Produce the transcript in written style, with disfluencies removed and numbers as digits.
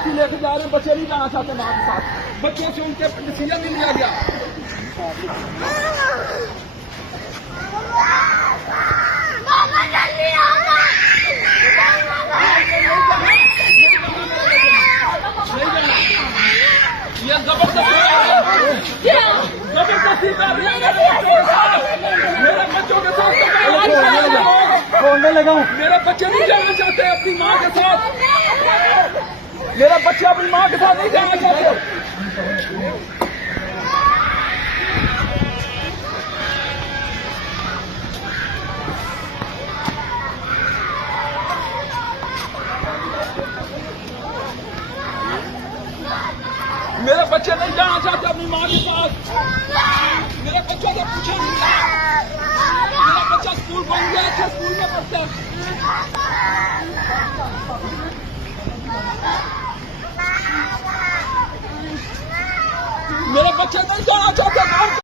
जबरदस्ती लेके जा रहे हैं, बच्चे नहीं जाना चाहते माँ के साथ, बच्चों से उनके डिसीजन नहीं लिया गया। ये जबरदस्ती कर रही है मेरे बच्चों के साथ। मेरे बच्चे नहीं जाना चाहते अपनी माँ के साथ, मेरा बच्चे अपनी माँ के साथ नहीं जाना चाहते। मेरे बच्चे नहीं जाना चाहते अपनी माँ के साथ। मेरे बच्चों से पूछा नहीं, मेरा बच्चा स्कूल बन गया, अच्छा स्कूल में पढ़ता है। मेरे बच्चे नहीं जाना चाहते।